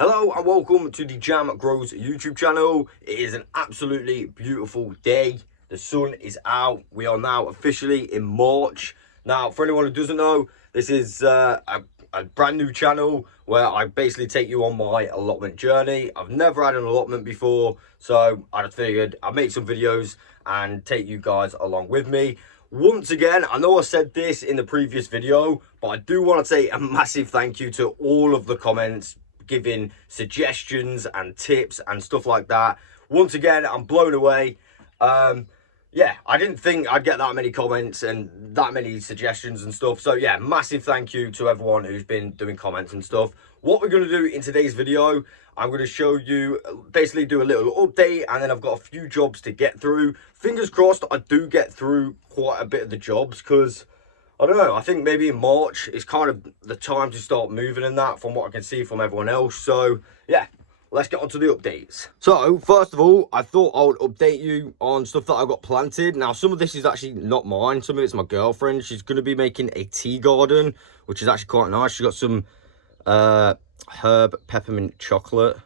Hello and welcome to the Jam Grows YouTube channel. It is an absolutely beautiful day. The sun is out. We are now officially in March. Now, for anyone who doesn't know, this is a brand new channel where I basically take you on my allotment journey. I've never had an allotment before, so I just figured I'd make some videos and take you guys along with me. Once again, I know I said this in the previous video, but I do want to say a massive thank you to all of the comments giving suggestions and tips and stuff like that. Once again, I'm blown away. Yeah, I didn't think I'd get that many comments and that many suggestions and stuff. So yeah, massive thank you to everyone who's been doing comments and stuff. What we're going to do in today's video, I'm going to show you, basically do a little update, and then I've got a few jobs to get through. Fingers crossed I do get through quite a bit of the jobs, because I don't know, I think maybe in March is kind of the time to start moving in that, from what I can see from everyone else. So yeah, let's get on to the updates. So first of all, I thought I would update you on stuff that I got planted. Now, some of this is actually not mine, some of it's my girlfriend. She's going to be making a tea garden, which is actually quite nice. She got some herb peppermint chocolate,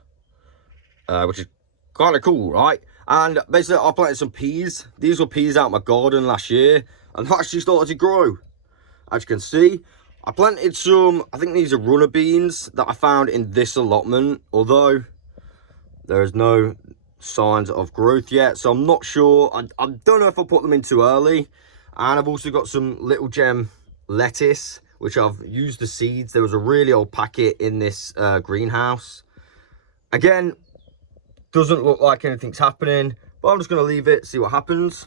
which is kind of cool, right? And basically I planted some peas. These were peas out of my garden last year, and they actually started to grow. As you can see, I planted some, I think these are runner beans that I found in this allotment, although there is no signs of growth yet, so I'm not sure. I don't know if I put them in too early. And I've also got some little gem lettuce, which I've used the seeds. There was a really old packet in this greenhouse. Again, doesn't look like anything's happening, but I'm just going to leave it, see what happens.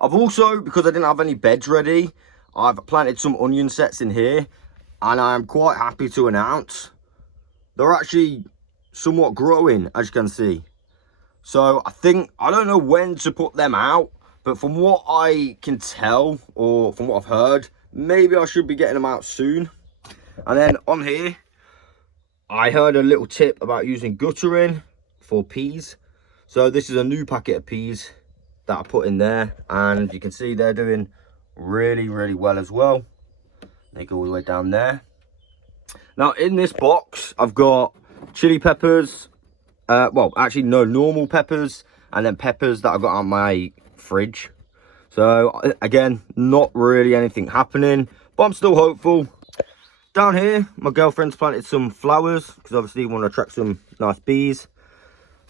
I've also, because I didn't have any beds ready, I've planted some onion sets in here, and I'm quite happy to announce they're actually somewhat growing, as you can see. So I don't know when to put them out, but from what I can tell, or from what I've heard, maybe I should be getting them out soon. And then on here, I heard a little tip about using guttering for peas. So this is a new packet of peas that I put in there, and you can see they're doing really well as well. They go all the way down there. Now in this box I've got chili peppers, well actually no, normal peppers, and then peppers that I've got on my fridge. So again, not really anything happening, but I'm still hopeful. Down here my girlfriend's planted some flowers, because obviously you want to attract some nice bees.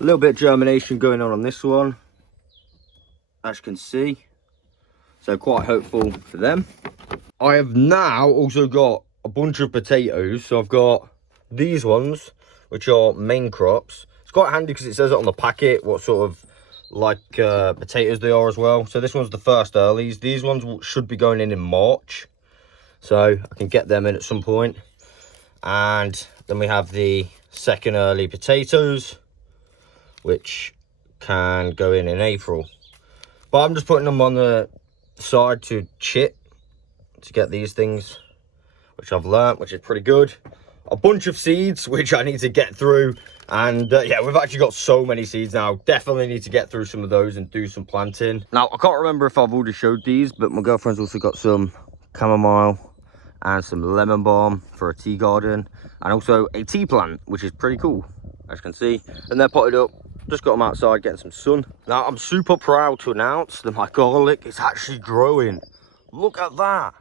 A little bit of germination going on this one, as you can see. So quite hopeful for them. I have now also got a bunch of potatoes. So I've got these ones, which are main crops. It's quite handy because it says it on the packet what sort of like potatoes they are as well. So this one's the first earlies. These ones should be going in March, so I can get them in at some point. And then we have the second early potatoes, which can go in April. But I'm just putting them on the side to chip to get these things, which I've learnt, which is pretty good. A bunch of seeds which I need to get through, and yeah, we've actually got so many seeds now. Definitely need to get through some of those and do some planting. Now I can't remember if I've already showed these, but my girlfriend's also got some chamomile and some lemon balm for a tea garden, and also a tea plant, which is pretty cool, as you can see. And they're potted up. Just got them outside getting some sun. Now I'm super proud to announce that my garlic is actually growing. Look at that.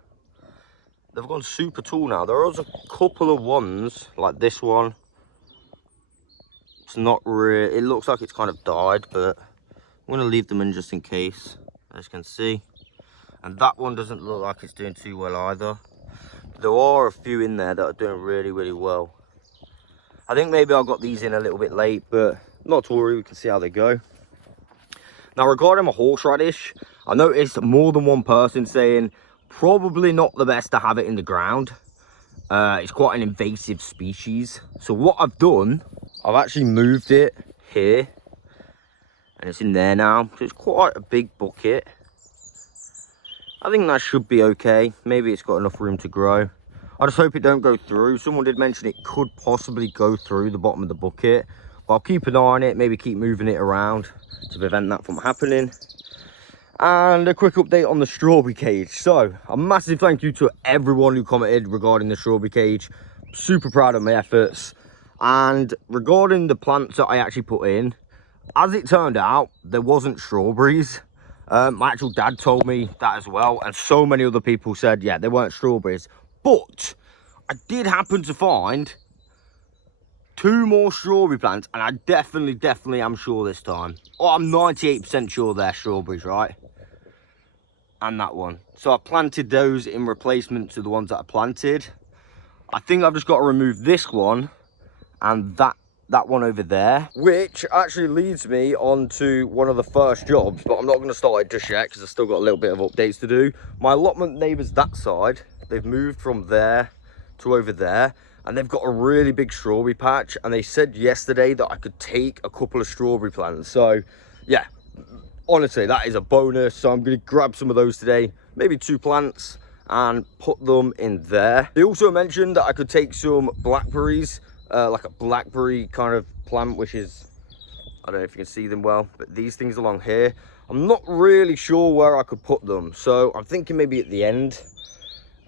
They've gone super tall now. There is a couple of ones like this one. It's not really, it looks like it's kind of died, but I'm going to leave them in just in case, as you can see. And that one doesn't look like it's doing too well either. There are a few in there that are doing really well. I think maybe I got these in a little bit late, but not to worry, we can see how they go. Now regarding my horseradish, I noticed more than one person saying probably not the best to have it in the ground. It's quite an invasive species. So what I've done, I've actually moved it here, and it's in there now. So it's quite a big bucket. I think that should be okay. Maybe it's got enough room to grow. I just hope it don't go through. Someone did mention it could possibly go through the bottom of the bucket, but I'll keep an eye on it, maybe keep moving it around to prevent that from happening. And a quick update on the strawberry cage. So a massive thank you to everyone who commented regarding the strawberry cage. Super proud of my efforts. And regarding the plants that I actually put in, as it turned out, there wasn't strawberries. My actual dad told me that as well, and so many other people said, yeah, they weren't strawberries. But I did happen to find 2 more strawberry plants, and I definitely am sure this time. Oh, I'm 98% sure they're strawberries, right? And that one. So I planted those in replacement to the ones that I planted. I think I've just got to remove this one and that one over there, which actually leads me on to one of the first jobs, but I'm not going to start it just yet because I've still got a little bit of updates to do. My allotment neighbours that side, they've moved from there to over there, and they've got a really big strawberry patch, and they said yesterday that I could take a couple of strawberry plants. So yeah, honestly, that is a bonus. So I'm going to grab some of those today, maybe 2 plants, and put them in there. They also mentioned that I could take some blackberries, like a blackberry kind of plant, which is, I don't know if you can see them well, but these things along here, I'm not really sure where I could put them. So I'm thinking maybe at the end.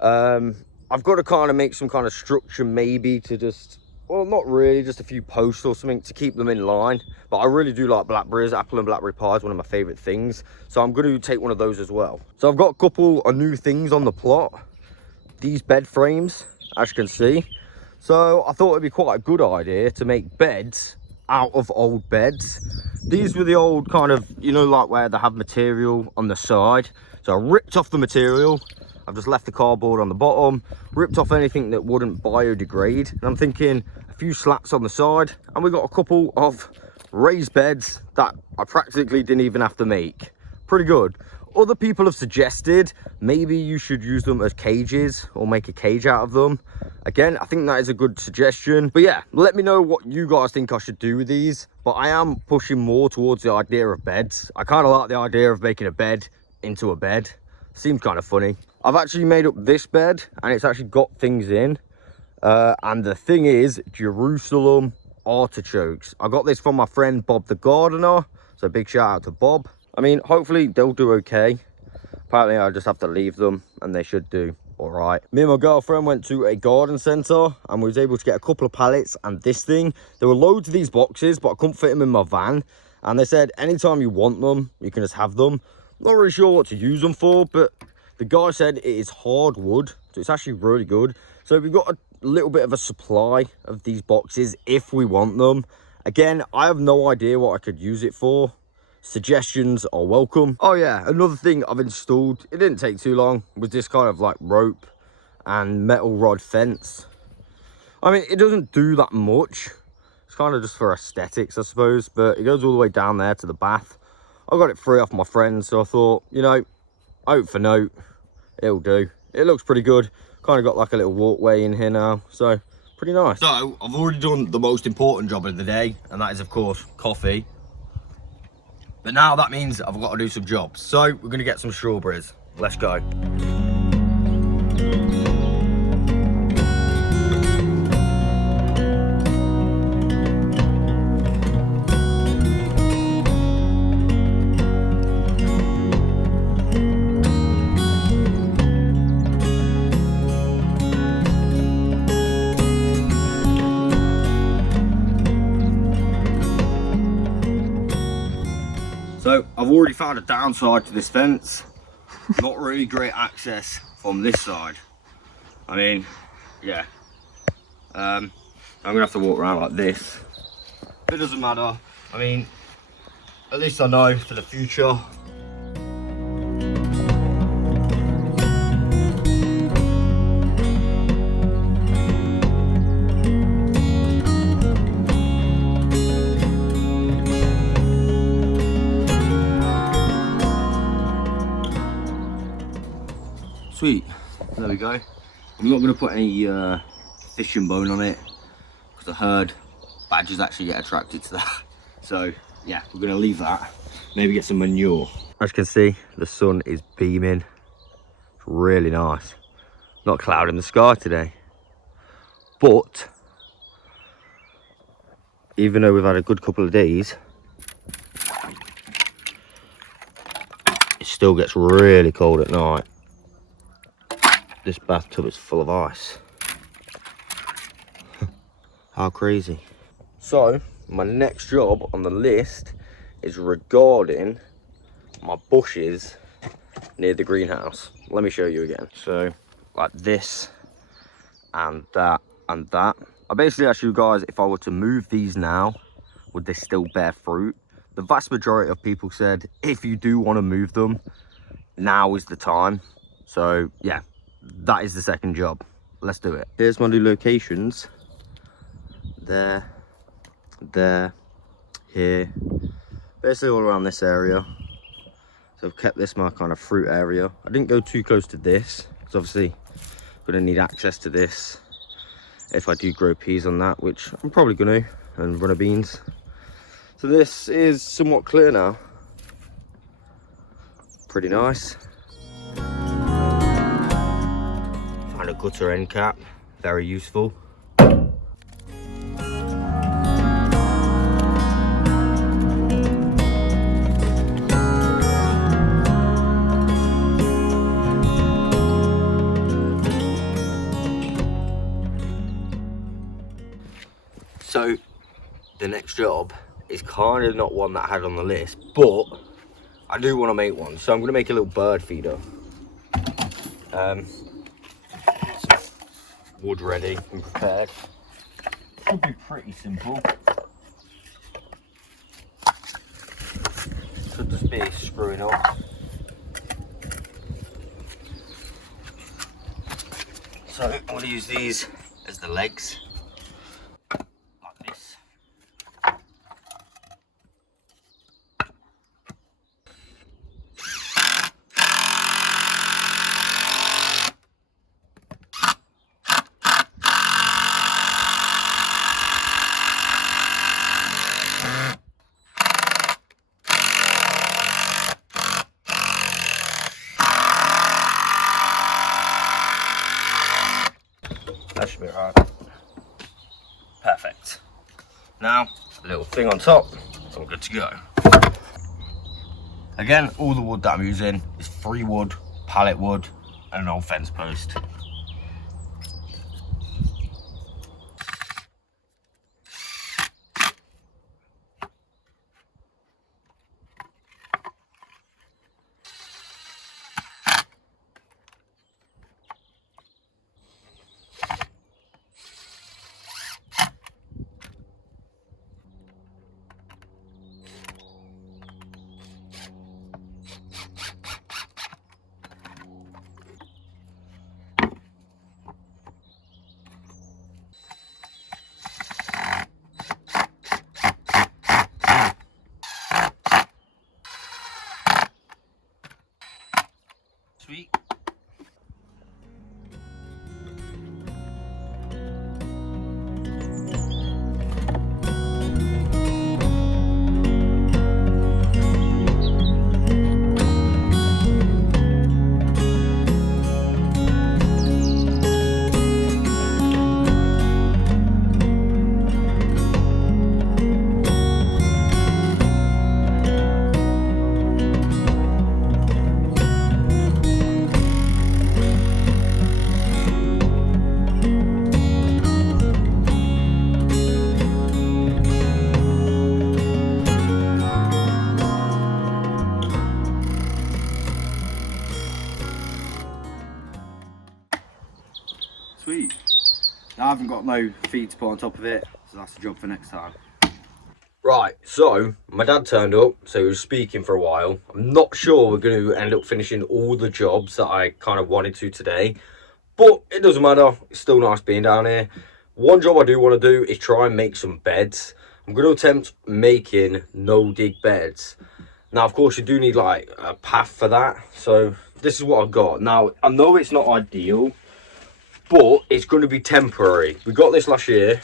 I've got to kind of make some kind of structure, maybe to just, well, not really, just a few posts or something to keep them in line. But I really do like blackberries. Apple and blackberry pie is one of my favorite things, so I'm going to take one of those as well. So I've got a couple of new things on the plot, these bed frames, as you can see. So I thought it'd be quite a good idea to make beds out of old beds. These were the old kind of, you know, like where they have material on the side. So I ripped off the material. I've just left the cardboard on the bottom, ripped off anything that wouldn't biodegrade. And I'm thinking a few slats on the side, and we got a couple of raised beds that I practically didn't even have to make. Pretty good. Other people have suggested maybe you should use them as cages or make a cage out of them. Again, I think that is a good suggestion. But yeah, let me know what you guys think I should do with these. But I am pushing more towards the idea of beds. I kind of like the idea of making a bed into a bed. Seems kind of funny. I've actually made up this bed, and it's actually got things in. And the thing is, Jerusalem artichokes. I got this from my friend Bob the gardener. So big shout out to Bob. I mean, hopefully they'll do okay. Apparently I just have to leave them and they should do all right. Me and my girlfriend went to a garden centre and we was able to get a couple of pallets and this thing. There were loads of these boxes, but I couldn't fit them in my van. And they said, anytime you want them, you can just have them. Not really sure what to use them for, but the guy said it is hardwood, so it's actually really good. So we've got a little bit of a supply of these boxes if we want them. Again, I have no idea what I could use it for. Suggestions are welcome. Oh yeah, another thing I've installed, it didn't take too long, was this kind of like rope and metal rod fence. I mean, it doesn't do that much. It's kind of just for aesthetics, I suppose, but it goes all the way down there to the bath. I got it free off my friend, so I thought, you know, out for note, it'll do. It looks pretty good. Kind of got like a little walkway in here now, so pretty nice. So I've already done the most important job of the day, and that is of course coffee. But now that means I've got to do some jobs. So we're going to get some strawberries. Let's go. So I've already found a downside to this fence. Not really great access from this side. I mean, yeah. I'm gonna have to walk around like this. It doesn't matter. I mean, at least I know for the future. Sweet, there we go. I'm not going to put any fishing bone on it because I heard badgers actually get attracted to that. So yeah, we're going to leave that. Maybe get some manure. As you can see, the sun is beaming. It's really nice. Not a cloud in the sky today. But even though we've had a good couple of days, it still gets really cold at night. This bathtub is full of ice. How crazy. So my next job on the list is regarding my bushes near the greenhouse. Let me show you again. So like this and that and that. I basically asked you guys if I were to move these now, would they still bear fruit? The vast majority of people said if you do want to move them, now is the time. So yeah, that is the second job. Let's do it. Here's my new locations. There, here, basically all around this area. So I've kept this my kind of fruit area. I didn't go too close to this because obviously I'm gonna need access to this if I do grow peas on that, which I'm probably gonna, and runner beans. So this is somewhat clear now. Pretty nice. Found a gutter end cap, very useful. So the next job is kind of not one that I had on the list, but I do want to make one. So I'm going to make a little bird feeder. Some wood ready and prepared. Should be pretty simple. Could just be screwing up. So I'm going to use these as the legs. That should be right. Perfect. Now, a little thing on top, so I'm good to go. Again, all the wood that I'm using is free wood, pallet wood, and an old fence post. Sweet. Sweet. Now I haven't got no feed to put on top of it, so that's the job for next time. Right, so my dad turned up, so he was speaking for a while. I'm not sure we're going to end up finishing all the jobs that I kind of wanted to today, but it doesn't matter. It's still nice being down here. One job I do want to do is try and make some beds. I'm going to attempt making no-dig beds. Now, of course, you do need like a path for that, so this is what I've got. Now, I know it's not ideal, but it's going to be temporary. We got this last year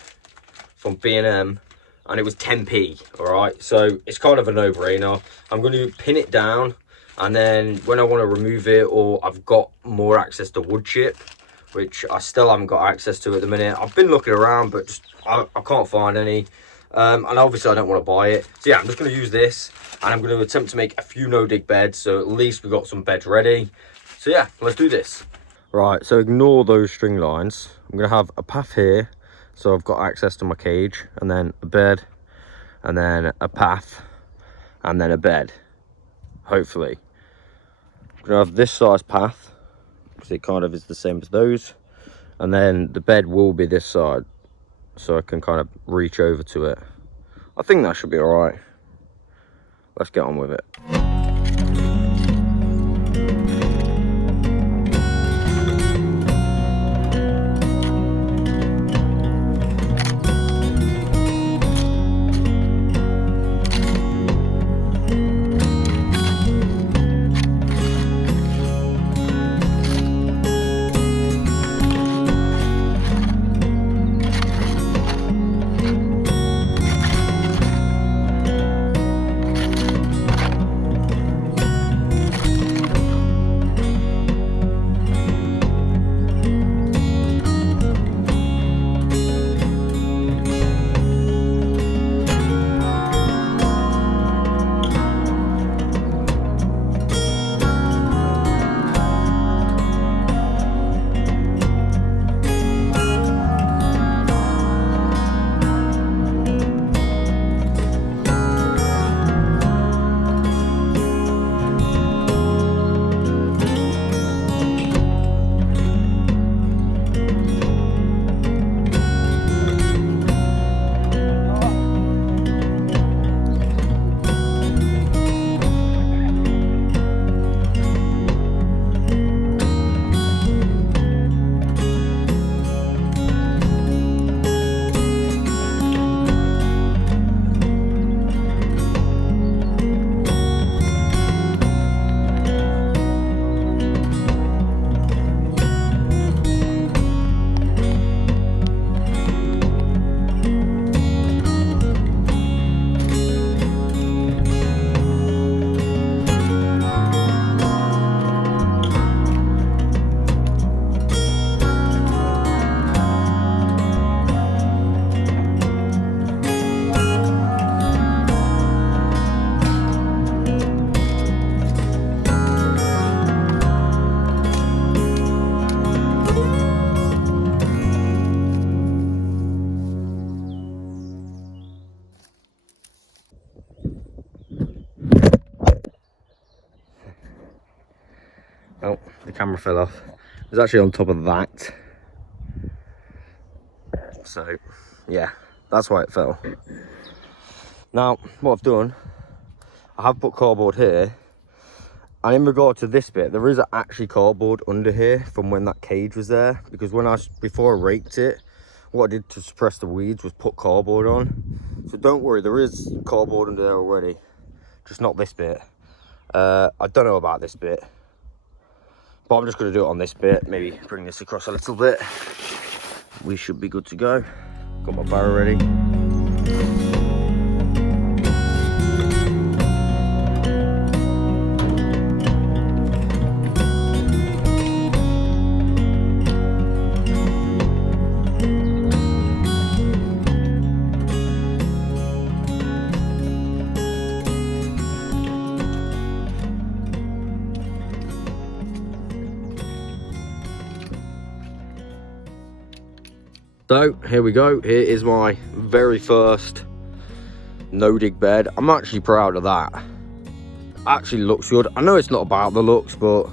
from B&M and it was 10p, all right? So it's kind of a no-brainer. I'm going to pin it down, and then when I want to remove it, or I've got more access to wood chip, which I still haven't got access to at the minute. I've been looking around, but just, I can't find any. And obviously I don't want to buy it. So yeah, I'm just going to use this, and I'm going to attempt to make a few no-dig beds, so at least we've got some beds ready. So yeah, let's do this. Right, so ignore those string lines. I'm going to have a path here, So I've got access to my cage, and then a bed, and then a path, and then a bed, hopefully. I'm gonna have this size path, because it kind of is the same as those. And then the bed will be this side, so I can kind of reach over to it. I think that should be all right. Let's get on with it. Oh, the camera fell off. It was actually on top of that. So, yeah, that's why it fell. Now, what I've done, I have put cardboard here. And in regard to this bit, there is actually cardboard under here from when that cage was there. Because before I raked it, what I did to suppress the weeds was put cardboard on. So don't worry, there is cardboard under there already. Just not this bit. I don't know about this bit. But I'm just going to do it on this bit, maybe bring this across a little bit. We should be good to go. Got my barrow ready. So here we go. Here is my very first no dig bed. I'm actually proud of that. Actually looks good. I know it's not about the looks, but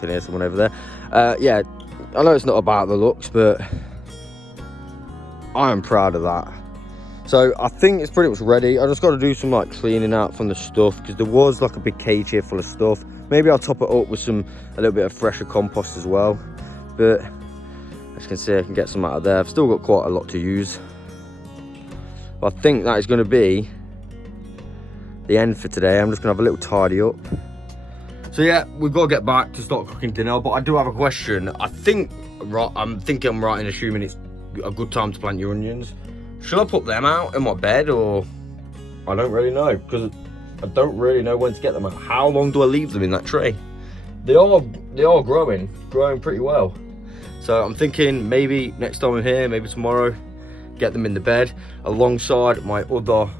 can hear someone over there. Yeah, I know it's not about the looks, but I am proud of that. So I think it's pretty much ready. I just got to do some like cleaning out from the stuff, because there was like a big cage here full of stuff. Maybe I'll top it up with a little bit of fresher compost as well. But as you can see, I can get some out of there. I've still got quite a lot to use. But I think that is going to be the end for today. I'm just going to have a little tidy up. So yeah, we've got to get back to start cooking dinner. But I do have a question. I'm thinking I'm right in assuming it's a good time to plant your onions. Should I put them out in my bed, or I don't really know, because I don't really know when to get them out. How long do I leave them in that tray? They are growing pretty well. So I'm thinking maybe next time I'm here, maybe tomorrow, get them in the bed alongside my other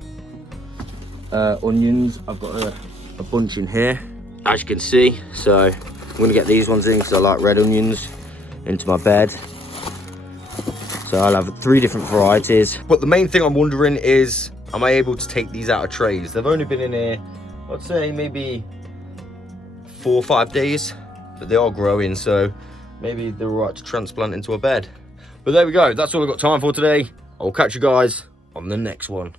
onions. I've got a bunch in here, as you can see. So I'm gonna get these ones in because I like red onions into my bed. So I'll have 3 different varieties. But the main thing I'm wondering is, am I able to take these out of trays? They've only been in here, I'd say maybe 4 or 5 days, but they are growing, so maybe they're right to transplant into a bed. But there we go, that's all I've got time for today. I'll catch you guys on the next one.